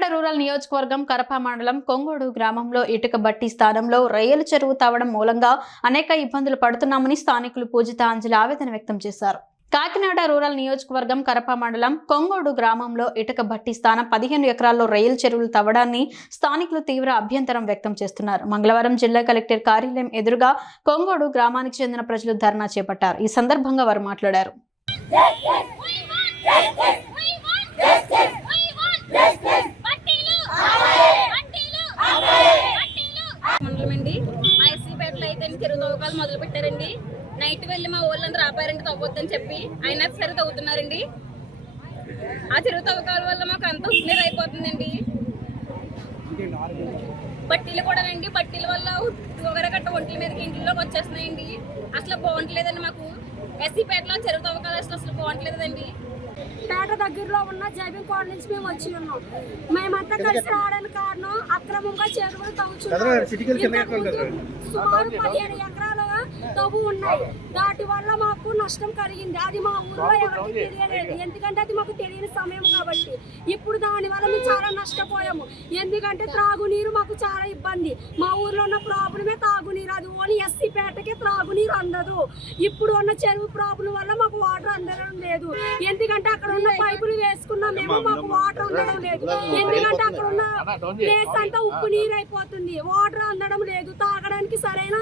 Kakinada rural నియోజకవర్గం కరప మండలం కొంగోడు గ్రామంలో ఇటుక బట్టి స్థానంలో రొయ్యల చెరువు తవ్వడం మూలంగా అనేక ఇబ్బందులు పడుతున్నామని స్థానికులు పూజిత అంజలి ఆవేదన వ్యక్తం చేశారు. కాకినాడ రూరల్ నియోజకవర్గం కరప మండలం కొంగోడు గ్రామంలో ఇటుక బట్టి స్థానం పదిహేను ఎకరాల్లో రొయ్యల చెరువులు తవ్వడాన్ని స్థానికులు తీవ్ర అభ్యంతరం వ్యక్తం చేస్తున్నారు. మంగళవారం జిల్లా కలెక్టర్ కార్యాలయం ఎదురుగా కొంగోడు గ్రామానికి చెందిన ప్రజలు ధర్నా చేపట్టారు. ఈ సందర్భంగా వారు మాట్లాడారు. చేశామండి అండి మా ఎస్సీపేటలో అయితే చెరువు తవ్వకాలు మొదలు పెట్టారండి. నైట్ వెళ్ళి మా ఊళ్ళందరూ ఆపారండి తవ్వద్దని చెప్పి. అయినా సరే తవ్వుతున్నారండి. ఆ చెరువు తవ్వకాల వల్ల మాకు అంత ఉష్ణీరు అయిపోతుందండి. పట్టీలు కూడా అండి పట్టీల వల్ల గట్ట ఒంట్ల మీదకి ఇంట్లోకి వచ్చేస్తున్నాయండి. అసలు బాగుంటలేదండి మాకు. ఎస్సీపేటలో చెరువు తవ్వకాలు అసలు అసలు బాగుంటలేదండి. పేట దగ్గరలో ఉన్న జైబింగ్ కోట నుంచి మేము వచ్చి ఉన్నాం. మేమంతా కలిసి రావడానికి కారణం అక్రమంగా చెరువులు తవ్వుచున్నాం సుమారు పదిహేను ఎకరాల తవ్వు ఉన్నాయి. దాటి వల్ల మాకు నష్టం కలిగింది. అది మా ఊర్లో ఎవరికి తెలియలేదు. ఎందుకంటే అది మాకు తెలియని సమయం కాబట్టి. ఇప్పుడు దాని వల్ల మేము చాలా నష్టపోయాము. ఎందుకంటే త్రాగునీరు మాకు చాలా ఇబ్బంది. మా ఊర్లో ఉన్న ప్రాబ్లమే అందదు ఇప్పుడు ఉన్న చెరువు ప్రాబ్లం వల్ల మాకు వాటర్ అందడం లేదు. ఎందుకంటే అక్కడ ఉన్న పైపులు వేసుకున్నాం మేము మాకు వాటర్ అందడం లేదు. ఎందుకంటే అక్కడ ఉన్న ప్లేస్ అంతా ఉప్పు నీరు అయిపోతుంది. వాటర్ అందడం లేదు. తాగడానికి సరైన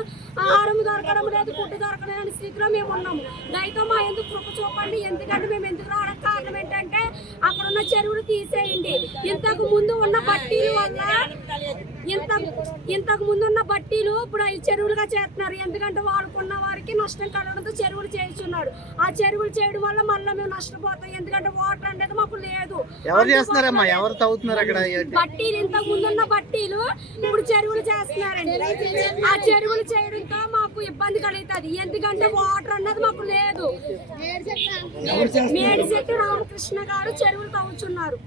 ఆహారం దొరకడం లేదు. ఫుడ్ దొరకడం లేని స్థితిలో మేము ఉన్నాము. దయతో మా ఎందుకు కృప చూపండి? ఎందుకంటే మేము ఎందుకు రావడానికి కారణం ఏంటంటే అక్కడ ఉన్న చెరువులు తీసేయండి. ఇంతకు ముందు ఉన్న బట్టీల వల్ల ఇంత ఇంతకు ముందు ఉన్న బట్టీలు ఇప్పుడు అవి చెరువులుగా చేస్తున్నారు. ఎందుకంటే వాళ్ళకున్న వారికి నష్టం కలగడంతో చెరువులు చేస్తున్నారు ఆ చెరువులు చేయడం వల్ల మళ్ళీ మేము నష్టపోతాం. ఎందుకంటే వాటర్ అనేది మాకు లేదు. ఎవరు చేస్తున్నారమ్మా? ఎవరు తవ్వుతున్నారు అక్కడ? ఏంటి? బట్టీలు ఇంతకు ముందున్న బట్టీలు ఇప్పుడు చెరువులు చేస్తున్నారండి. ఆ చెరువులు చేయడంతో మాకు ఇబ్బంది కలుగుతుంది. ఎందుకంటే వాటర్ అన్నది మాకు లేదు. మేడి చెట్టు రామకృష్ణ గారు చెరువులు తవ్వుచున్నారు.